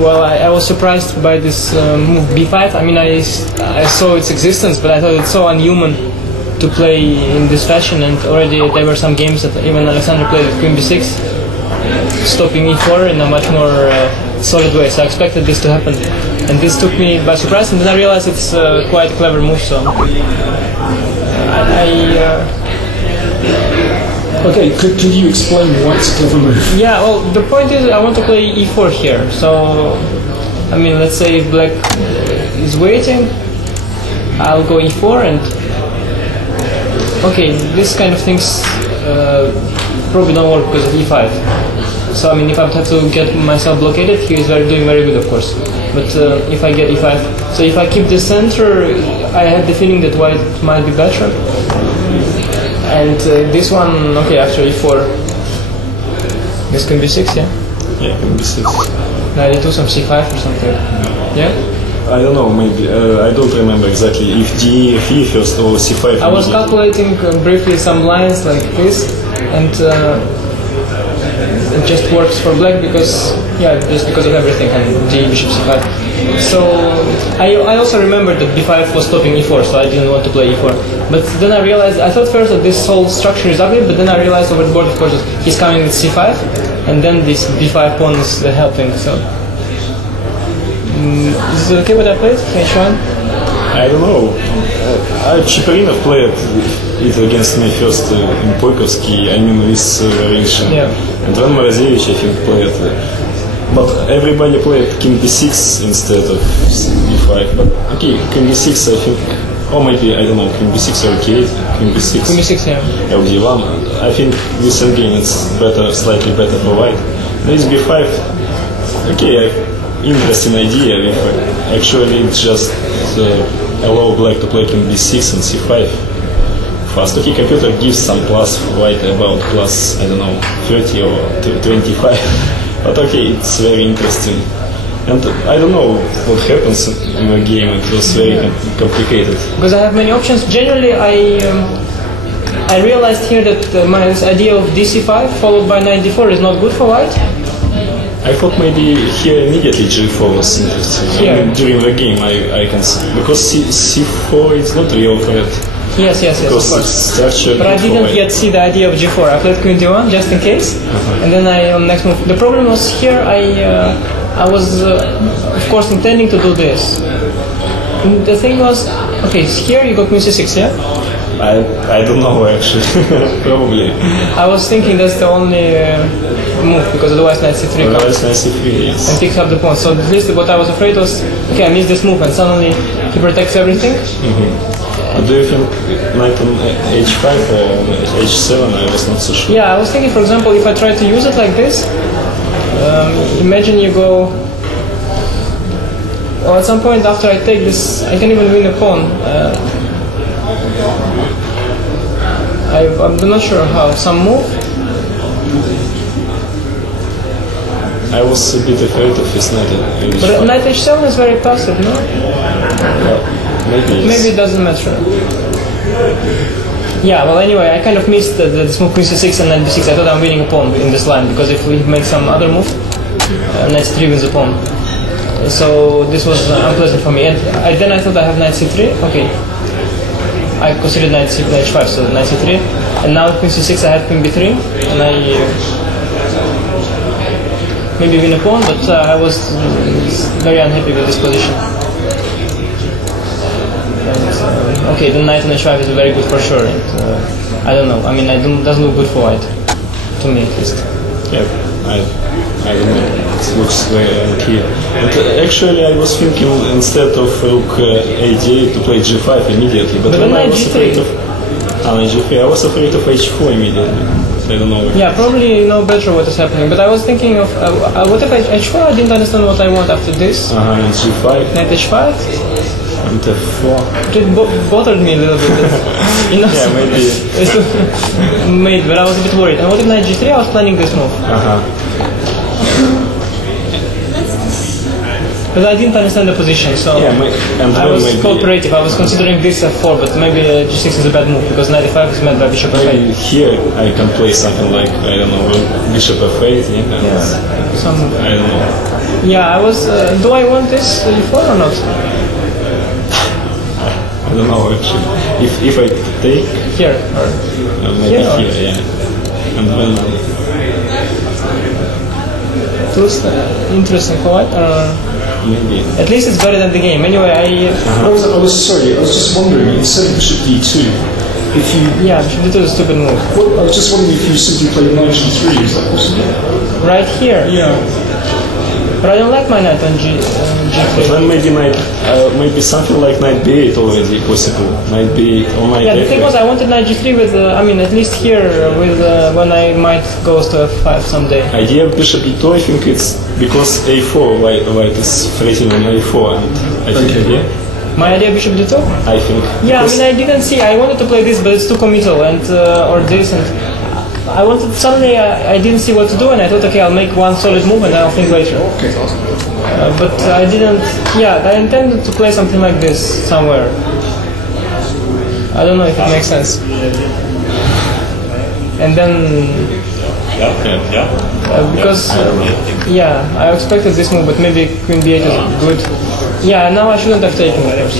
Well, I was surprised by this move b5. I mean, I saw its existence, but I thought it's so unhuman to play in this fashion. And already there were some games that even Alexander played with queen b6, stopping e4 in a much more solid way. So I expected this to happen, and this took me by surprise. And then I realized it's quite a clever move. So Okay, could you explain what's clever move? Yeah, well, the point is I want to play e4 here. So, I mean, let's say if black is waiting, I'll go e4 and... Okay, this kind of things probably don't work because of e5. So, I mean, if I have to get myself blockaded, he is doing very good, of course. But if I get e5... So if I keep the center, I had the feeling that white might be better. And this one, okay, after e4, this can be 6, yeah? Yeah, can be 6. Now you do some c5 or something. Yeah? I don't know, maybe. I don't remember exactly if d3 first or c5. I was calculating briefly some lines like this, and it just works for black because, yeah, just because of everything, and d, bishop c5. So I also remembered that b5 was stopping e4, so I didn't want to play e4. But then I realized, I thought first that this whole structure is ugly, but then I realized over the board, of course, that he's coming with c5, and then this b5 pawn is helping. So is it okay what I played? h1? I don't know. Chiparinov played it against me first in Poikovsky, I mean this variation. Yeah. And then Morozevich, I think, played. But everybody played king b6 instead of b5. But okay, king b6, I think, or maybe, I don't know, king b6 or k8, king b6. King b6, yeah. LD1. I think this endgame is better, slightly better for white. This b5, okay, interesting idea. Actually, it's just allow black to play king b6 and c5 fast. Okay, computer gives some plus for white, about plus, I don't know, 30 or 25. But okay, it's very interesting. And I don't know what happens in the game. It was very complicated. Because I have many options. Generally, I realized here that my idea of dc5 followed by knight d4 is not good for white. I thought maybe here immediately g4 was interesting. Yeah. I mean, during the game I can see, because c4 is not real threat. Yes, of course. Structure, but I didn't yet see the idea of g4. I played queen d1 just in case, and then on next move. The problem was here. I was of course intending to do this. And the thing was, okay, here you got queen c6, yeah? I don't know actually. Probably. I was thinking that's the only move, because otherwise knight c3 otherwise knight c3, yes. and picks up the pawn. So at least what I was afraid was, okay, I missed this move, and suddenly he protects everything. Do you think knight on h5 or h7? I was not so sure. Yeah, I was thinking, for example, if I try to use it like this, imagine you go... Well, at some point after I take this, I can even win a pawn. I'm not sure how. Some move? I was a bit afraid of his knight h5. But knight h7 is very passive, no? Maybe it doesn't matter. Yeah, well, anyway, I kind of missed this move queen c6 and knight b6. I thought I'm winning a pawn in this line, because if we make some other move, knight c3 wins the pawn. So this was unpleasant for me. And then I thought I have knight c3. Okay, I considered knight h5, so knight c3. And now queen c6, I have queen b3, and I maybe win a pawn, but I was very unhappy with this position. And, okay, the knight on h5 is very good for sure. And, I don't know. I mean, it doesn't look good for white, to me at least. Yeah, I don't know. It looks very unclear. But actually, I was thinking instead of rook a8 to play g5 immediately. But then I was afraid of g3. I was afraid of h4 immediately. I don't know. Yeah, probably you know better what is happening. But I was thinking of what if h4? I didn't understand what I want after this. And g5. Knight h5. And f4. It bothered me a little bit. You know, yeah, maybe. But I was a bit worried. And what if knight g3? I was planning this move. But I didn't understand the position, so yeah, I was cooperative. I was considering this f4, but maybe g6 is a bad move, because knight f5 is met by bishop f8. Here I can play something like, I don't know, bishop f8, yeah. Yeah, I don't know. Yeah, I was. Do I want this before or not? I don't know actually. If I take Here. Or maybe Here or- here, yeah. And then it looks interesting for what? maybe. At least it's better than the game. Anyway, I was sorry. I was just wondering. Instead of bishop d2, if you yeah, bishop d2 is a stupid move. well, I was just wondering if you simply played knight g3. Is that possible? Right here. Yeah. But I don't like my knight on But g3. then maybe something like knight b8 already possible. Knight b8 or knight Yeah, the thing f8. was I wanted knight g3 with, I mean, at least here with when I might go to f5 someday. Idea of bishop e2, I think it's because a4 white is threatening on a4, and I think Okay. yeah, My idea bishop d2? I think. Yeah, I Because- mean, I didn't see. I wanted to play this, but it's too committal, and or this, and I wanted. Suddenly, I didn't see what to do, and I thought, okay, I'll make one solid move, and I'll think later. Okay. But I didn't. Yeah, I intended to play something like this somewhere. I don't know if it makes sense. And then because yeah, I expected this move, but maybe queen b8 is good. Yeah, now I shouldn't have taken it.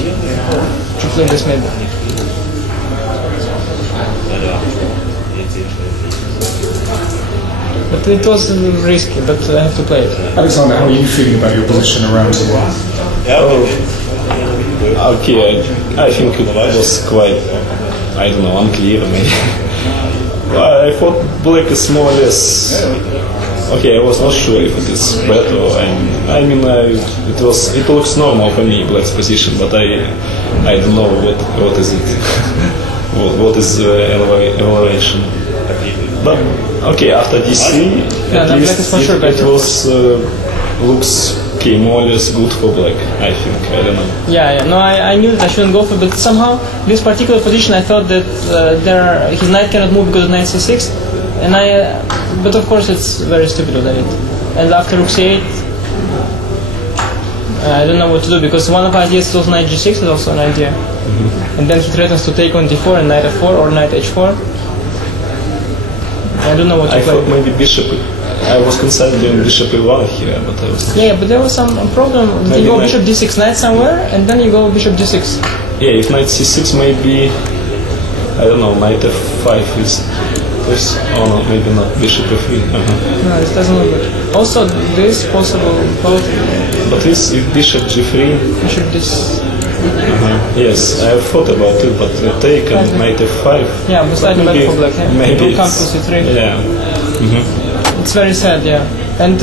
To play this maybe. But it was risky, but I have to play it. Alexander, how are you feeling about your position around here? Okay, I think it was quite, I don't know, unclear maybe. I thought black is more or less. Okay, I was not sure if it is better. I mean, it looks normal for me, black's position, but I don't know what is it. what is elevation? But okay, after d3, Yeah, at then least black is for sure it better. was looks okay, more or less good for black. I think. I don't know. Yeah. No, I knew that I shouldn't go for it, but somehow this particular position I thought that his knight cannot move because of knight c6, and but of course it's very stupid what I did. And after rook c8, I don't know what to do because one of the ideas is also knight g6 is also an idea, and then he threatens to take on d4 and knight f4 or knight h4. I don't know what to I play. thought maybe bishop. I was considering bishop e1 here, but I was. Yeah, but there was some problem. Maybe You go knight- bishop d6 knight somewhere, and then you go bishop d6. Yeah, if knight c6 maybe, I don't know, knight f5 is. Oh no, maybe not bishop f3. No, it doesn't look good. Also, this possible both But if bishop g3, bishop this. yes, I have thought about it, but take and knight f5. Yeah, but slightly better for black. Yeah. Maybe Don't come it's- to c3. Yeah. It's very sad. Yeah, and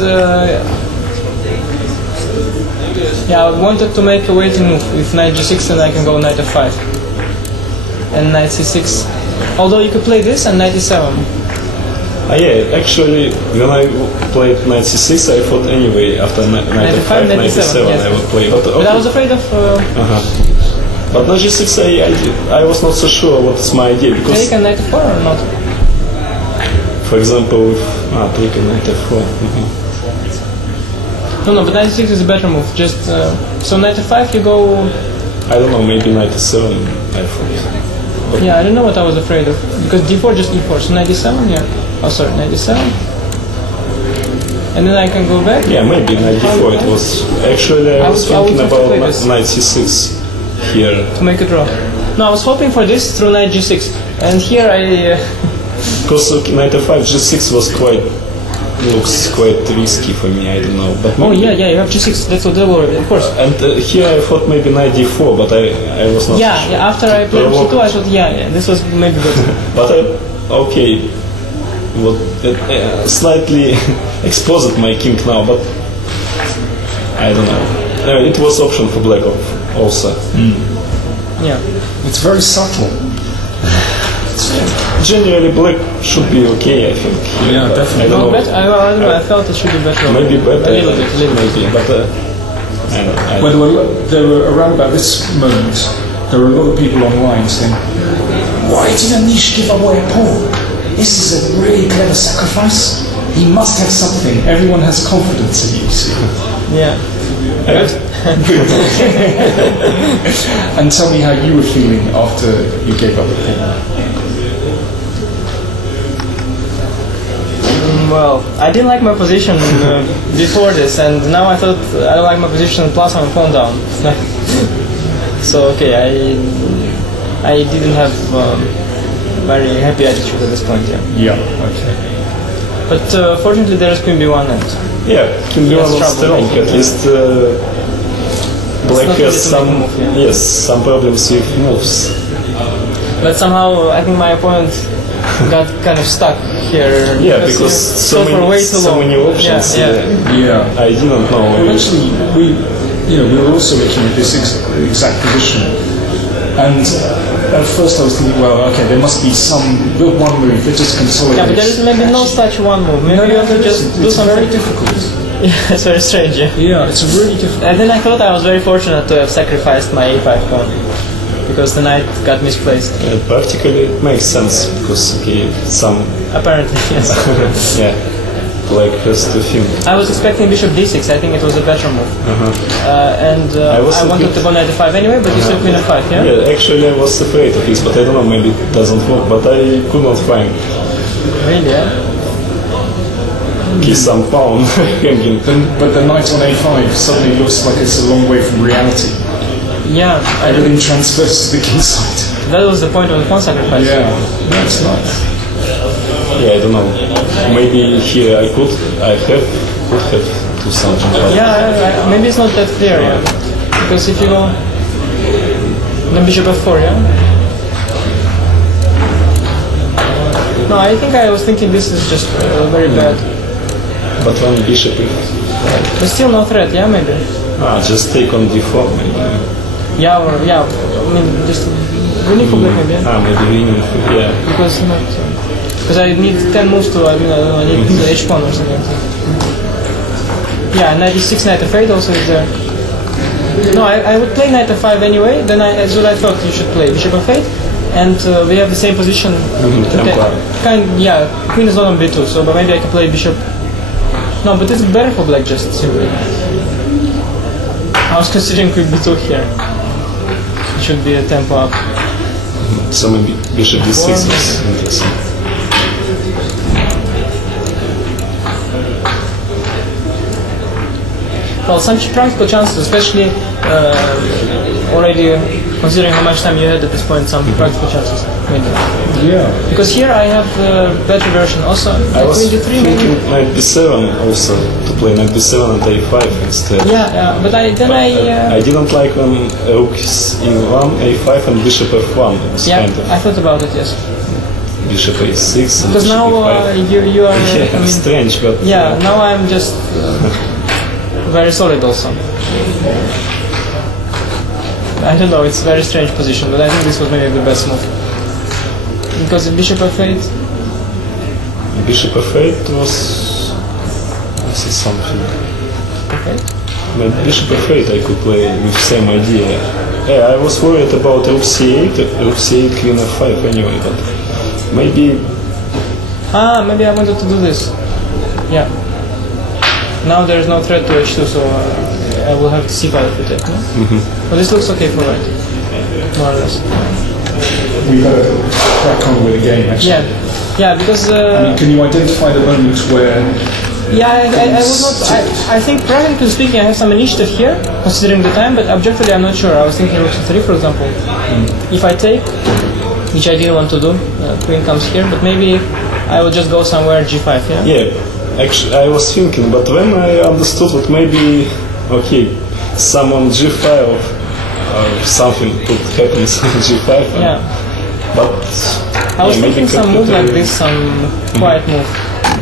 yeah, I wanted to make a waiting move with knight g6, and I can go knight f5 and knight c6. Although you could play this and knight e7. Yeah, actually, when I played knight c6, I thought anyway after knight f5, knight e7 yes. I would play. But, okay. But I was afraid of But knight g6, I was not so sure what's my idea because, take a knight f4 or not. for example, take a knight f4. No, but knight e6 is a better move. Just so knight f5 you go. I don't know, maybe knight e7. I thought. Yeah, I don't know what I was afraid of because d4 just e4. So knight e7, yeah. Oh, sorry, knight e7. And then I can go back. Yeah, maybe knight d4. It was actually I was I would thinking have to about play this. knight c6 here. To make a draw. No, I was hoping for this through knight g6, and here I. Because knight f5, g6 was looks quite risky for me. I don't know, but Oh maybe, yeah, you have g6. That's what they were, of course. And here I thought maybe knight d4, but I was not. Yeah, yeah. After I played c2, I thought, yeah, this was maybe better. But okay, well, slightly exposed my king now, but I don't know. It was option for black also. Yeah. It's very subtle. Generally, black should be okay, I think. Yeah, But definitely. I don't No, know. I don't know. I felt it should be better. Maybe better. A little bit. Maybe, but I don't know. Well, there were around about this moment, there were a lot of people online saying, "Why did Anish give away a pawn? This is a really clever sacrifice. He must have something. Everyone has confidence in you." See? Yeah. And tell me how you were feeling after you gave up the pawn. Well, I didn't like my position before this, and now I thought I don't like my position plus I'm pawn down. So okay, I didn't have very happy attitude at this point. Yeah. Yeah. Okay. But fortunately, there is Queen B1 and Yeah, King B1 was strong. At least Black not has easy to some make a move, some problems with moves. But somehow I think my opponent got kind of stuck here. Yeah, because he so fought for way too long. many options. Yeah. I didn't know. Well, actually, we were also looking at this exact position, and at first I was thinking, well, okay, there must be the one move that just consolidates. Yeah, but there is maybe no such one move. Maybe you have to just do it's something. very difficult. Yeah, it's very strange. Yeah. Yeah, it's really difficult. And then I thought I was very fortunate to have sacrificed my a5 pawn because the knight got misplaced. Practically it makes sense because some Apparently, yes. yeah, Black has to think. I was expecting bishop d6. I think it was a better move. And I wanted to go knight d5 anyway, but you said queen f5, yeah? Yeah, actually I was afraid of this, but I don't know, maybe it doesn't work, but I could not find Really, yeah? some pawn hanging. But the knight on a5 suddenly looks like it's a long way from reality. Yeah, Everything transfers to the king side. that was the point of the pawn sacrifice. Yeah, that's nice. Yeah, I don't know. Maybe here I could have do something. But Yeah, maybe it's not that clear, yeah. Because if you go then bishop f4, yeah? No, I think I was thinking this is just very bad. But when bishop But still no threat, yeah, maybe? just take on d4 maybe. Yeah, I mean, just winning for black maybe, yeah? Maybe winning, yeah. Because I need 10 moves to, I need the h pawn or something. Yeah, knight e6, knight f8 also is there. No, I would play knight f5 anyway, then that's what I thought you should play, bishop f8, and we have the same position. Yeah, queen is not on b2, so but maybe I can play bishop. No, but it's better for black just simply. I was considering queen b2 here. It should be a tempo up. So maybe bishop d6 is interesting. Well, some practical chances, especially already considering how much time you had at this point, some practical chances, maybe. Yeah. Because here I have the better version also. I was queen d3 maybe. thinking knight b7 also, to play knight b7 and a5 instead. Yeah, but I didn't like when rook is e1, a5 and bishop f1. It was yeah, kind of I thought about it, yes. bishop a6 and Because bishop now e5. you are. Yeah, I mean, strange, but yeah, now I'm just very solid also. I don't know, it's a very strange position, but I think this was maybe the best move. Because if bishop f8, bishop f8 was this is something. okay. Maybe bishop f8 I could play with same idea. Yeah, I was worried about rook c8, queen f5 anyway, but maybe Maybe I wanted to do this. Yeah. Now there is no threat to h2, so I will have to c5 if we take. No? But this looks okay for white, more or less. We better crack on with the game, actually. Yeah, because. Can you identify the moment where? Yeah, I was not. I think practically speaking, I have some initiative here, considering the time. But objectively, I'm not sure. I was thinking rook c3, for example. If I take, which I didn't want to do, queen comes here. But maybe I will just go somewhere g5. Yeah. yeah. Actually, I was thinking, but when I understood that maybe some on g5 or something could happen on g5. Yeah. But I was thinking some move like this, some quiet move.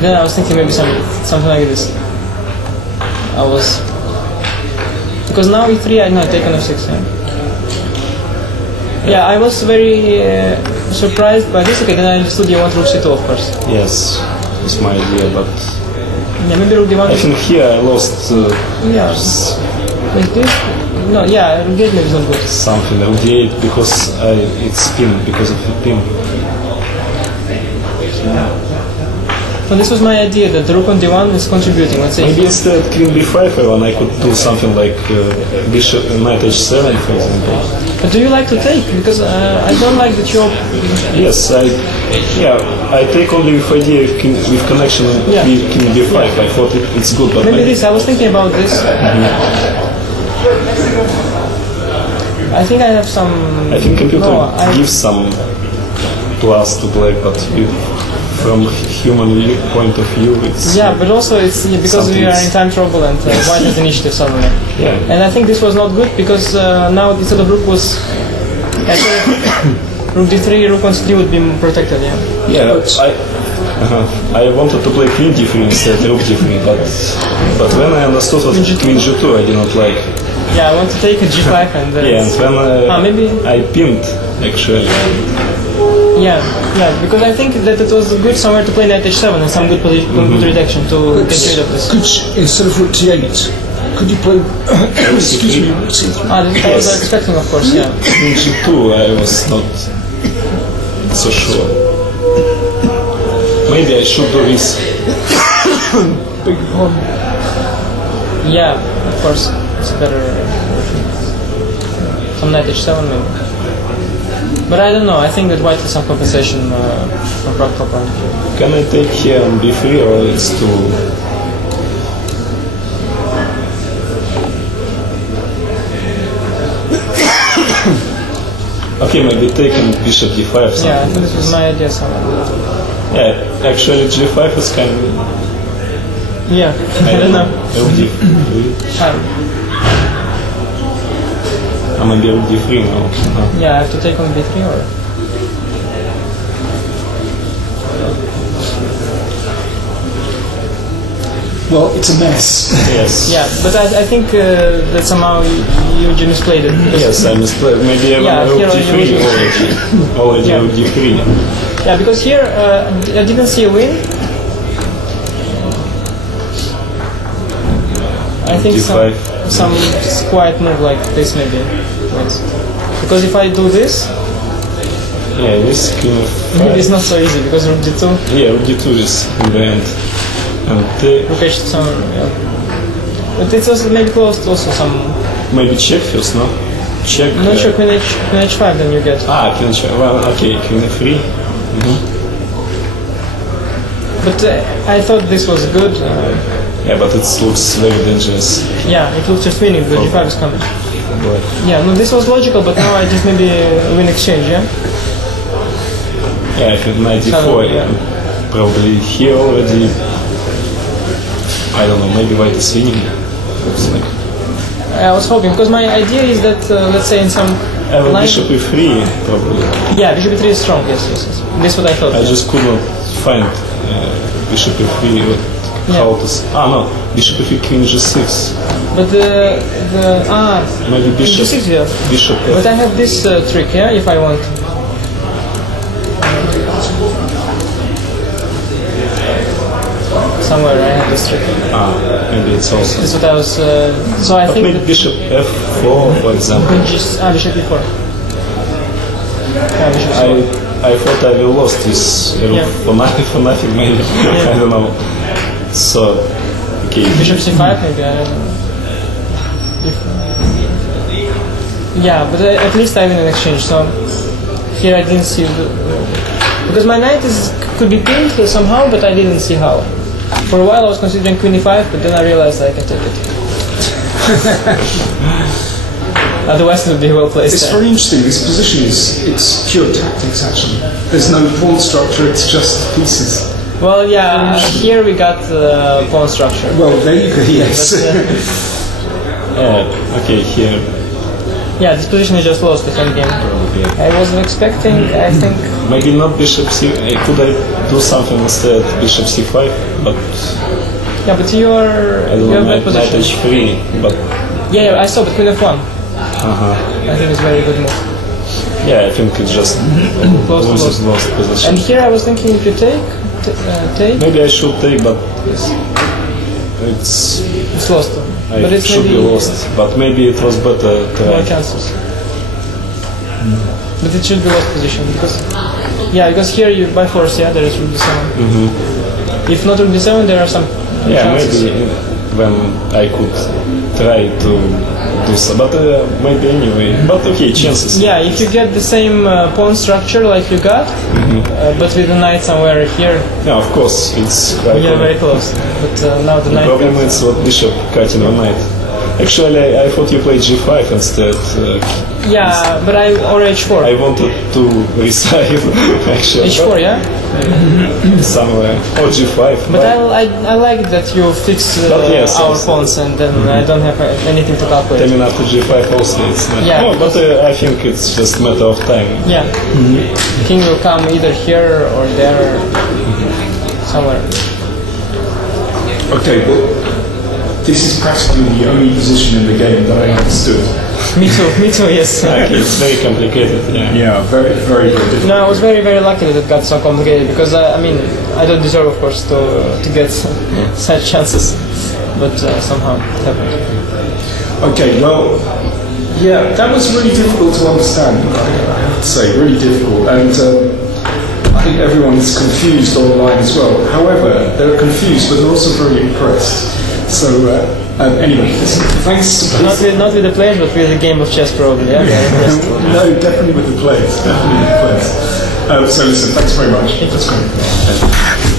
Then I was thinking maybe something like this. Because now e3 I know taken f6. Yeah, I was very surprised by this. Okay, then I understood you want rook c2, of course. Yes, it's my idea, but yeah, maybe rook d1. I think here I lost. Like this? No, yeah, rook d8 maybe is not good. Something rook d8 because it's pin because of the pin. So this was my idea that the rook on d1 is contributing. Let's say. Maybe instead queen b5 and I could do something like bishop knight h7, for example. But do you like to take? Because I don't like that you're. Yes, I take only with idea with connection with king b5. I thought it's good, but maybe this. I was thinking about this. I think I have some. I think computer gives some plus to black, but from human point of view, it's but also it's because we are in time trouble and white has initiative suddenly. Yeah. And I think this was not good because now instead of rook was actually rook d3, rook on c3 would be protected. Yeah, I wanted to play queen d3 instead rook d3, but when I understood what queen g2, I did not like. Yeah, I want to take a g5 and then. Yeah, and when maybe I pinned actually. Yeah, because I think that it was good somewhere to play knight h7 and some good good reduction to get rid of this. Could you, instead of rook t8, could you play? Excuse me, rook c3? I was expecting, of course. Yeah. In g2, I was not so sure. Maybe I should do this. Big pardon. Yeah, of course, it's better. Some knight h7 maybe. But I don't know, I think that white has some compensation from proper. Can I take here on b3 or it's too... Okay, maybe take on bishop d5 something. Yeah, I think this was my idea somewhere. Yeah, actually g5 is kind of... Yeah, I don't know. Rook d3. Maybe rook d3 now. Yeah, I have to take on b3 or... Well, it's a mess. Yes. Yeah, but I think that somehow you misplayed it. Yes, I misplayed. Maybe I went rook d3 already rook d3. Yeah, because here I didn't see a win. I think some quiet move like this maybe. Because if I do this, yeah, this king of maybe it's not so easy because rook d2. Yeah, rook d2 is in the end. And rook h2, yeah. But it's also maybe close to also some. Maybe check first, no? Check. I'm not sure queen h5 then you get. Queen h5. Well, okay, queen f3. But I thought this was good. Yeah, but it looks very dangerous. Yeah, it looks just winning. The g5 is coming. But yeah, no, this was logical, but now I just maybe win exchange, yeah? Yeah, I think knight d4, probably here already. I don't know, maybe white is winning. Looks like. I was hoping, because my idea is that, let's say in some line... Bishop e3, probably. Yeah, bishop e3 is strong, yes. This is what I thought. I just could not find bishop e3. How to... no, bishop e3, queen g6. But maybe bishop g6, yeah. Bishop f. But I have this trick, yeah, if I want. Somewhere I have this trick. Maybe it's also... This is what I was... so I think... Maybe bishop f4, for example. Bishop e4. Yeah, bishop e4. I thought I will lost this for nothing maybe. I don't know. So, okay. Bishop c5 maybe, I don't know. Yeah, but at least I win an exchange, so here I didn't see... because my knight could be pinned somehow, but I didn't see how. For a while I was considering queen e5, but then I realized I can take it. Otherwise it would be well placed. It's very interesting. This position it's pure tactics actually. There's no pawn structure, it's just pieces. Well, yeah, here we got pawn structure. Well, there you go, yes. Okay, here. Yeah, this position is just lost if endgame. I wasn't expecting, I think... Maybe not bishop c... Could I do something instead bishop c5, but... Yeah, but you're... I don't know, knight h3, but... Yeah, I saw, but queen f1. I think it's a very good move. Yeah, I think it's just... loses lost position. And here I was thinking if you take... Maybe I should take, but... It's lost. But it should be lost, but maybe it was better to more chances. But it should be lost position because, yeah, because here you by force, yeah, there is rook d7. If not rook d7, there are some chances. Maybe when I could try to do so, but maybe anyway. But okay, chances. Yeah, if you get the same pawn structure like you got, but with the knight somewhere here. Yeah, of course, it's quite. Yeah, very close. But now the knight. Problem is what bishop cutting on knight. Actually, I thought you played g5 instead. Yeah, but or h4. I wanted to resign actually. h4, yeah. Somewhere or g5. But I like that you fix yes, our pawns and then I don't have anything to calculate. I mean, after g5 also it's not. Yeah, no, but I think it's just a matter of time. Yeah. King will come either here or there, somewhere. Okay, well, this is practically the only position in the game that I understood. Me too, yes. Okay, it's very complicated, yeah. Yeah, very, very, very difficult. No, I was very, very lucky that it got so complicated because I mean, I don't deserve, of course, to get such chances, but somehow it happened. Okay, well, yeah, that was really difficult to understand. I have to say, really difficult, and I think everyone is confused online as well. However, they're confused, but they're also very impressed. So anyway, listen, thanks to both. Not with the players, but with the game of chess, probably. Yeah. No, definitely with the players. Definitely with the players. So listen, thanks very much. That's great.